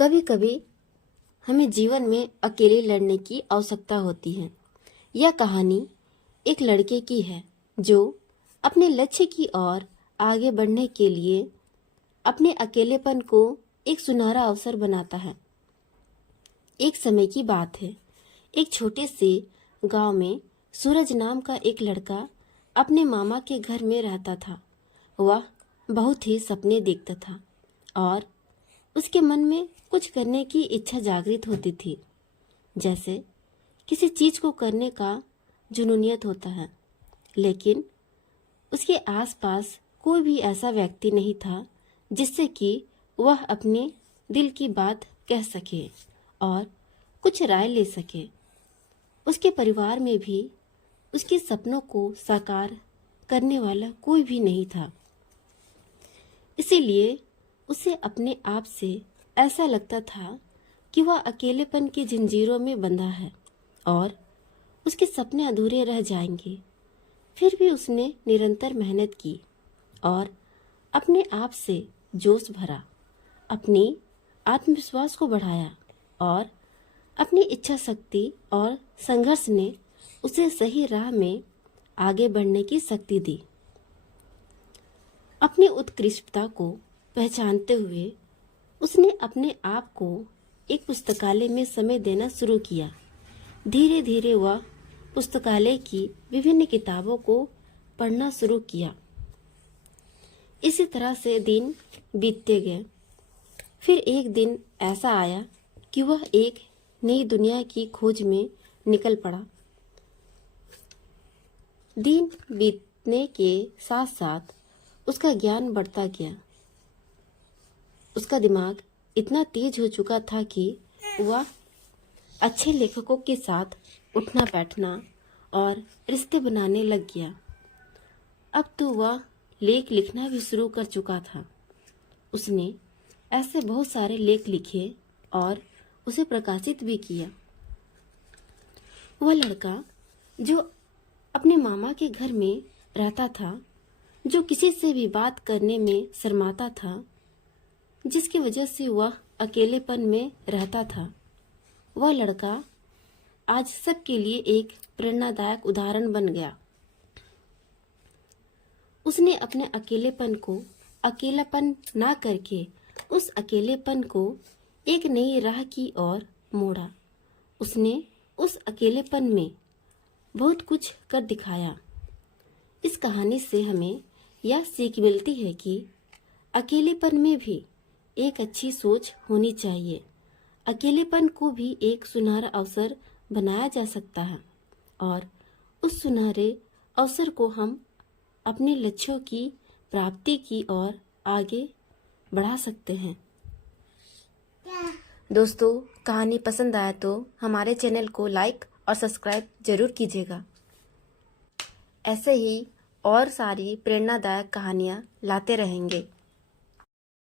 कभी कभी हमें जीवन में अकेले लड़ने की आवश्यकता होती है। यह कहानी एक लड़के की है जो अपने लक्ष्य की ओर आगे बढ़ने के लिए अपने अकेलेपन को एक सुनहरा अवसर बनाता है। एक समय की बात है, एक छोटे से गांव में सूरज नाम का एक लड़का अपने मामा के घर में रहता था। वह बहुत ही सपने देखता था और उसके मन में कुछ करने की इच्छा जागृत होती थी, जैसे किसी चीज को करने का जुनूनियत होता है। लेकिन उसके आसपास कोई भी ऐसा व्यक्ति नहीं था जिससे कि वह अपने दिल की बात कह सके और कुछ राय ले सके। उसके परिवार में भी उसके सपनों को साकार करने वाला कोई भी नहीं था। इसीलिए उसे अपने आप से ऐसा लगता था कि वह अकेलेपन की जंजीरों में बंधा है और उसके सपने अधूरे रह जाएंगे। फिर भी उसने निरंतर मेहनत की और अपने आप से जोश भरा, अपनी आत्मविश्वास को बढ़ाया और अपनी इच्छा शक्ति और संघर्ष ने उसे सही राह में आगे बढ़ने की शक्ति दी। अपनी उत्कृष्टता को पहचानते हुए उसने अपने आप को एक पुस्तकालय में समय देना शुरू किया। धीरे धीरे वह पुस्तकालय की विभिन्न किताबों को पढ़ना शुरू किया। इसी तरह से दिन बीतते गए। फिर एक दिन ऐसा आया कि वह एक नई दुनिया की खोज में निकल पड़ा। दिन बीतने के साथ साथ उसका ज्ञान बढ़ता गया। उसका दिमाग इतना तेज हो चुका था कि वह अच्छे लेखकों के साथ उठना बैठना और रिश्ते बनाने लग गया। अब तो वह लेख लिखना भी शुरू कर चुका था। उसने ऐसे बहुत सारे लेख लिखे और उसे प्रकाशित भी किया। वह लड़का जो अपने मामा के घर में रहता था, जो किसी से भी बात करने में शर्माता था, जिसकी वजह से वह अकेलेपन में रहता था, वह लड़का आज सबके लिए एक प्रेरणादायक उदाहरण बन गया। उसने अपने अकेलेपन को अकेलापन ना करके उस अकेलेपन को एक नई राह की ओर मोड़ा। उसने उस अकेलेपन में बहुत कुछ कर दिखाया। इस कहानी से हमें यह सीख मिलती है कि अकेलेपन में भी एक अच्छी सोच होनी चाहिए। अकेलेपन को भी एक सुनहरा अवसर बनाया जा सकता है और उस सुनहरे अवसर को हम अपने लक्ष्यों की प्राप्ति की ओर आगे बढ़ा सकते हैं। दोस्तों, कहानी पसंद आया तो हमारे चैनल को लाइक और सब्सक्राइब जरूर कीजिएगा। ऐसे ही और सारी प्रेरणादायक कहानियाँ लाते रहेंगे।